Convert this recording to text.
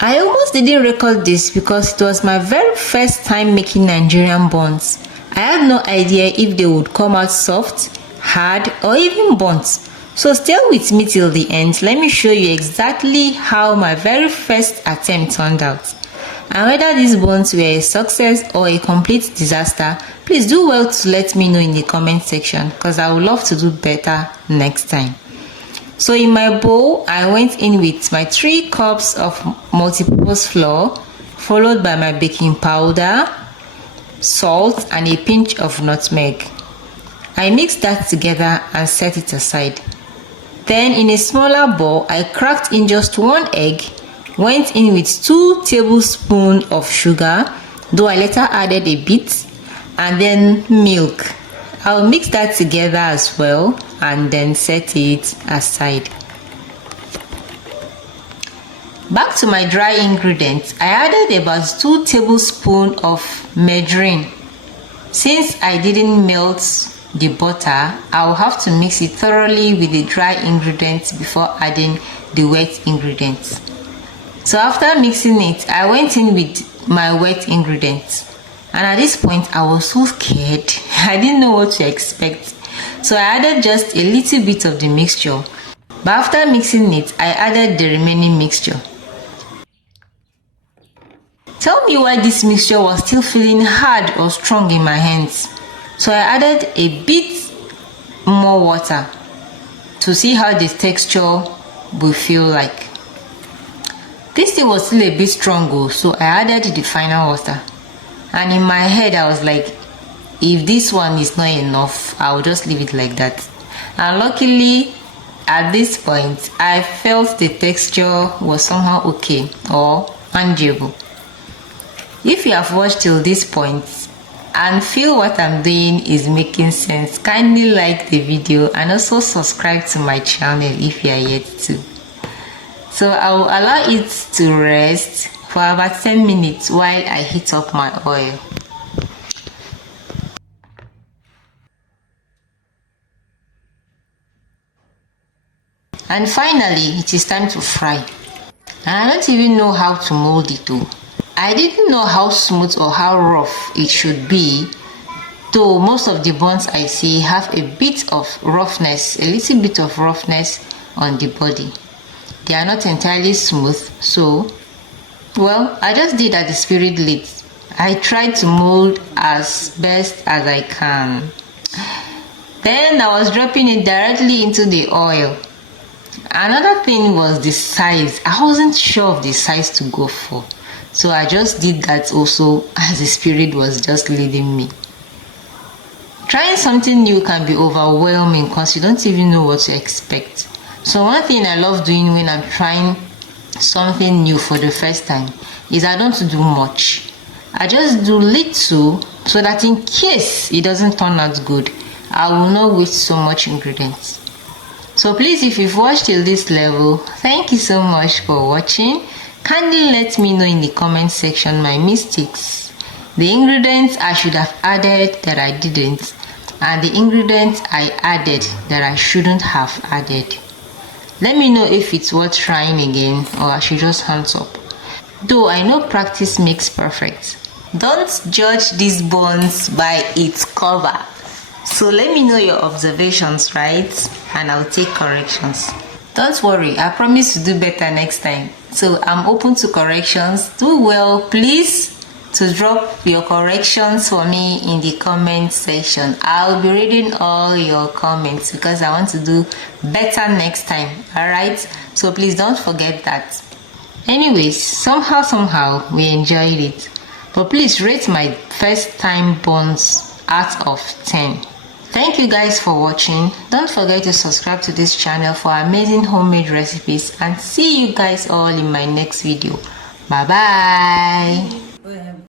I almost didn't record this because it was my very first time making Nigerian buns. I had no idea if they would come out soft, hard, or even burnt. So stay with me till the end. Let me show you exactly how my very first attempt turned out. And whether these buns were a success or a complete disaster, please do well to let me know in the comment section because I would love to do better next time. So in my bowl, I went in with my 3 cups of multipurpose flour, followed by my baking powder, salt, and a pinch of nutmeg. I mixed that together and set it aside. Then in a smaller bowl, I cracked in just 1 egg, went in with 2 tablespoons of sugar, though I later added a bit, and then milk. I'll mix that together as well and then set it aside. Back to my dry ingredients, I added about 2 tablespoons of margarine. Since I didn't melt the butter, I'll have to mix it thoroughly with the dry ingredients before adding the wet ingredients. So after mixing it, I went in with my wet ingredients. And at this point, I was so scared. I didn't know what to expect. So I added just a little bit of the mixture. But after mixing it, I added the remaining mixture. Tell me why this mixture was still feeling hard or strong in my hands. So I added a bit more water to see how the texture will feel like. This thing was still a bit strong, so I added the final water. And in my head, I was like, if this one is not enough, I'll just leave it like that. And luckily, at this point, I felt the texture was somehow okay or manageable. If you have watched till this point and feel what I'm doing is making sense, kindly like the video and also subscribe to my channel if you are yet to. So I will allow it to rest for about 10 minutes while I heat up my oil. And finally, it is time to fry. And I don't even know how to mold it though. I didn't know how smooth or how rough it should be, though most of the buns I see have a bit of roughness, a little bit of roughness on the body. They are not entirely smooth, so well, I just did as the spirit leads. I tried to mold as best as I can. Then I was dropping it directly into the oil. Another thing was the size. I wasn't sure of the size to go for. So I just did that also as the spirit was just leading me. Trying something new can be overwhelming because you don't even know what to expect. So one thing I love doing when I'm trying something new for the first time is I don't do much. I just do little so that in case it doesn't turn out good, I will not waste so much ingredients. So please, if you've watched till this level, thank you so much for watching. Kindly let me know in the comment section my mistakes, the ingredients I should have added that I didn't, and the ingredients I added that I shouldn't have added. Let me know if it's worth trying again or I should just hands up. Though I know practice makes perfect. Don't judge these buns by its cover. So let me know your observations, right? And I'll take corrections. Don't worry, I promise to do better next time. So I'm open to corrections. Do well, please, to drop your corrections for me in the comment section. I'll be reading all your comments because I want to do better next time. Alright, so please don't forget that. Anyways, somehow we enjoyed it. But please rate my first time buns out of 10. Thank you guys for watching. Don't forget to subscribe to this channel for amazing homemade recipes, and see you guys all in my next video. Bye bye.